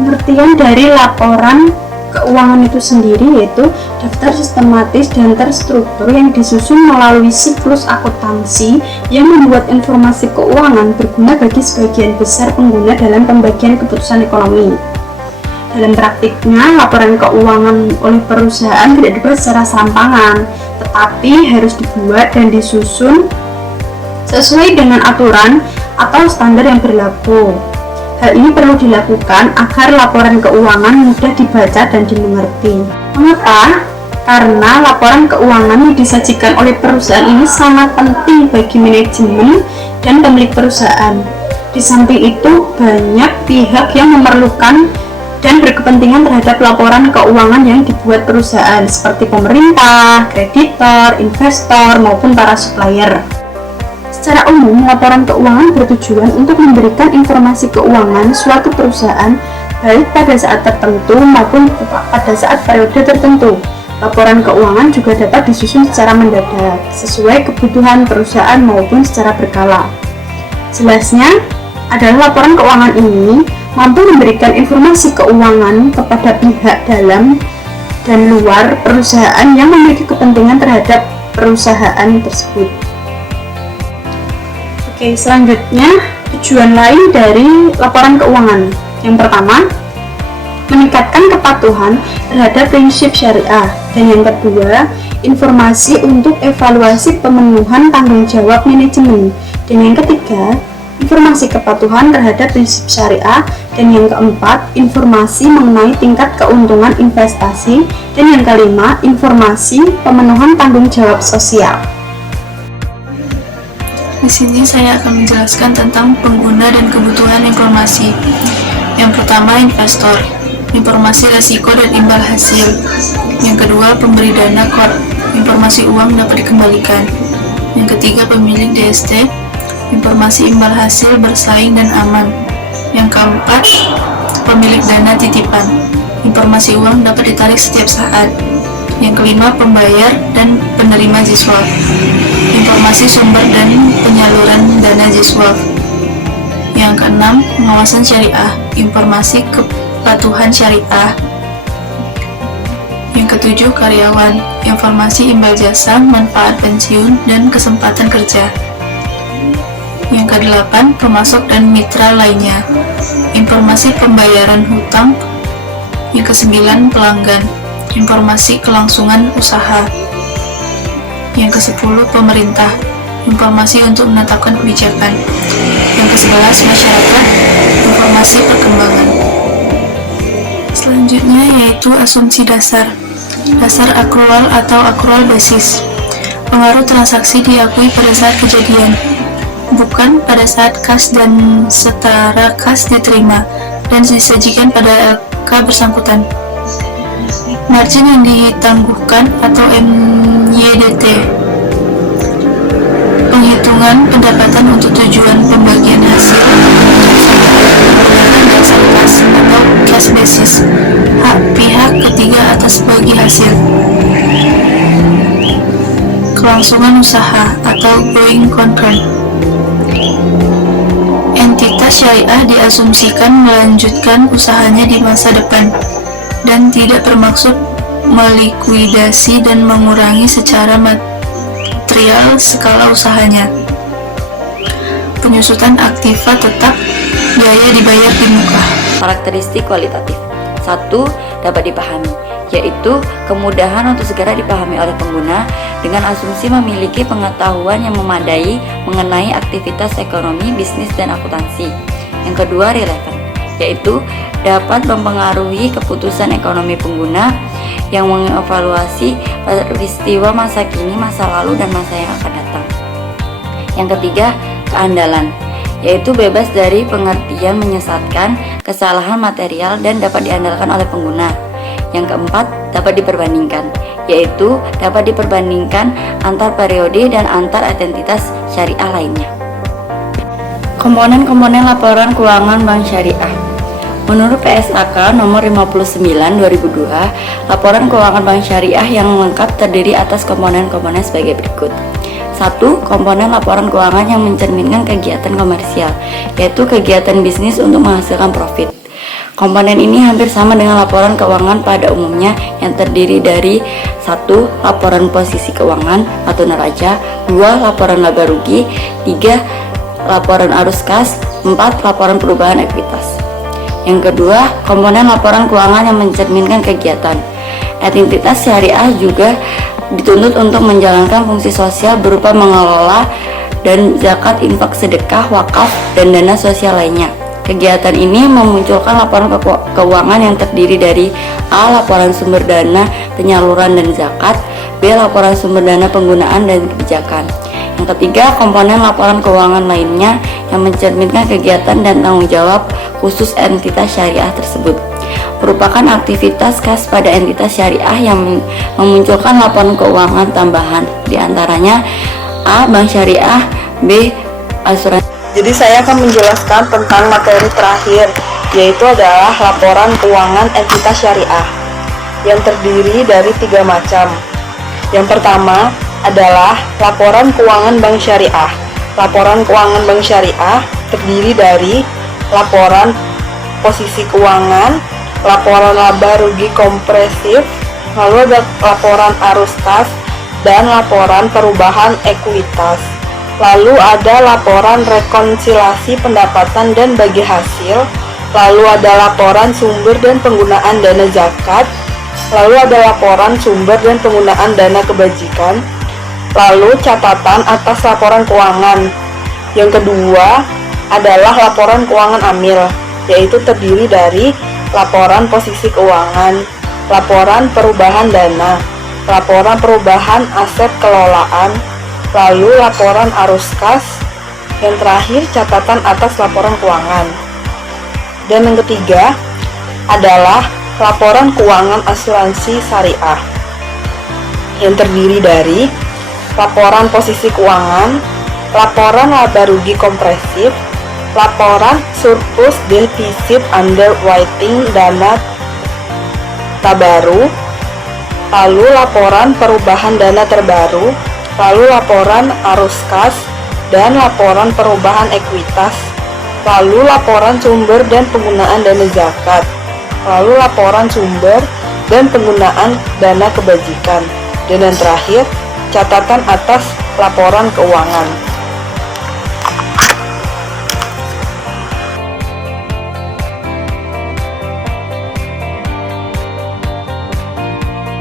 Pengertian dari laporan keuangan itu sendiri yaitu daftar sistematis dan terstruktur yang disusun melalui siklus akuntansi yang membuat informasi keuangan berguna bagi sebagian besar pengguna dalam pembagian keputusan ekonomi. Dalam praktiknya, laporan keuangan oleh perusahaan tidak dibuat secara serampangan, tetapi harus dibuat dan disusun sesuai dengan aturan atau standar yang berlaku. Hal ini perlu dilakukan agar laporan keuangan mudah dibaca dan dimengerti. Mengapa? Karena laporan keuangan yang disajikan oleh perusahaan ini sangat penting bagi manajemen dan pemilik perusahaan. Di samping itu, banyak pihak yang memerlukan dan berkepentingan terhadap laporan keuangan yang dibuat perusahaan, seperti pemerintah, kreditor, investor, maupun para supplier. Secara umum, laporan keuangan bertujuan untuk memberikan informasi keuangan suatu perusahaan baik pada saat tertentu maupun pada saat periode tertentu. Laporan keuangan juga dapat disusun secara mendadak, sesuai kebutuhan perusahaan maupun secara berkala. Jelasnya adalah laporan keuangan ini mampu memberikan informasi keuangan kepada pihak dalam dan luar perusahaan yang memiliki kepentingan terhadap perusahaan tersebut. Oke, selanjutnya tujuan lain dari laporan keuangan. Yang pertama, meningkatkan kepatuhan terhadap prinsip syariah, dan yang kedua, informasi untuk evaluasi pemenuhan tanggung jawab manajemen, dan yang ketiga, informasi kepatuhan terhadap prinsip syariah, dan yang keempat, informasi mengenai tingkat keuntungan investasi, dan yang kelima, informasi pemenuhan tanggung jawab sosial. Di sini saya akan menjelaskan tentang pengguna dan kebutuhan informasi. Yang pertama, investor, informasi risiko dan imbal hasil. Yang kedua, pemberi dana core, informasi uang dapat dikembalikan. Yang ketiga, pemilik DST, informasi imbal hasil bersaing dan aman. Yang keempat, pemilik dana titipan, informasi uang dapat ditarik setiap saat. Yang kelima, pembayar dan penerima JISWAF, informasi sumber dan penyaluran dana JISWAF. Yang keenam, pengawasan syariah, informasi kepatuhan syariah. Yang ketujuh, karyawan, informasi imbal jasa, manfaat pensiun, dan kesempatan kerja. Yang kedelapan, pemasok dan mitra lainnya, informasi pembayaran hutang. Yang kesembilan, pelanggan, informasi kelangsungan usaha. Yang ke-10, pemerintah, informasi untuk menetapkan kebijakan. Yang ke-11, masyarakat, informasi perkembangan. Selanjutnya yaitu asumsi dasar akrual atau akrual basis. Pengaruh transaksi diakui pada saat kejadian, bukan pada saat kas dan setara kas diterima dan disajikan pada LK bersangkutan. Margin yang ditangguhkan atau MYDT, penghitungan pendapatan untuk tujuan pembagian hasil menggunakan dasar kas atau cash basis, hak pihak ketiga atas bagi hasil. Kelangsungan usaha atau going concern, entitas syariah diasumsikan melanjutkan usahanya di masa depan dan tidak bermaksud melikuidasi dan mengurangi secara material skala usahanya. Penyusutan aktiva tetap, biaya dibayar di muka. Karakteristik kualitatif. 1. Dapat dipahami, yaitu kemudahan untuk segera dipahami oleh pengguna dengan asumsi memiliki pengetahuan yang memadai mengenai aktivitas ekonomi, bisnis, dan akuntansi. Yang kedua, relevan, yaitu dapat mempengaruhi keputusan ekonomi pengguna yang mengevaluasi peristiwa masa kini, masa lalu, dan masa yang akan datang. Yang ketiga, keandalan, yaitu bebas dari pengertian menyesatkan, kesalahan material, dan dapat diandalkan oleh pengguna. Yang keempat, dapat diperbandingkan, yaitu dapat diperbandingkan antar periode dan antar identitas syariah lainnya. Komponen-komponen laporan keuangan bank syariah. Menurut PSAK nomor 59/2002, laporan keuangan bank syariah yang lengkap terdiri atas komponen-komponen sebagai berikut. 1. Komponen laporan keuangan yang mencerminkan kegiatan komersial, yaitu kegiatan bisnis untuk menghasilkan profit. Komponen ini hampir sama dengan laporan keuangan pada umumnya yang terdiri dari 1. Laporan posisi keuangan atau neraca, 2. Laporan laba rugi, 3. Laporan arus kas, 4. Laporan perubahan ekuitas. Yang kedua, komponen laporan keuangan yang mencerminkan kegiatan. Entitas syariah juga dituntut untuk menjalankan fungsi sosial berupa mengelola dan zakat, infak, sedekah, wakaf, dan dana sosial lainnya. Kegiatan ini memunculkan laporan keuangan yang terdiri dari A. Laporan sumber dana penyaluran dan zakat, B. Laporan sumber dana penggunaan dan kebijakan. Yang ketiga, komponen laporan keuangan lainnya yang mencerminkan kegiatan dan tanggung jawab khusus entitas syariah tersebut merupakan aktivitas khas pada entitas syariah yang memunculkan laporan keuangan tambahan, diantaranya A. Bank syariah, B. Asuransi. Jadi saya akan menjelaskan tentang materi terakhir, yaitu adalah laporan keuangan entitas syariah yang terdiri dari 3 macam. Yang pertama adalah laporan keuangan bank syariah. Laporan keuangan bank syariah terdiri dari laporan posisi keuangan, laporan laba rugi kompresif, lalu ada laporan arus kas, dan laporan perubahan ekuitas. Lalu ada laporan rekonsiliasi pendapatan dan bagi hasil, lalu ada laporan sumber dan penggunaan dana zakat, lalu ada laporan sumber dan penggunaan dana kebajikan, lalu catatan atas laporan keuangan. Yang kedua adalah laporan keuangan amil, yaitu terdiri dari laporan posisi keuangan, laporan perubahan dana, laporan perubahan aset kelolaan, lalu laporan arus kas, yang terakhir catatan atas laporan keuangan. Dan yang ketiga adalah laporan keuangan asuransi syariah yang terdiri dari laporan posisi keuangan, laporan laba rugi kompresif, laporan surplus defisit underwriting dana tabaru, lalu laporan perubahan dana terbaru, lalu laporan arus kas, dan laporan perubahan ekuitas, lalu laporan sumber dan penggunaan dana zakat, lalu laporan sumber dan penggunaan dana kebajikan, dan yang terakhir catatan atas laporan keuangan.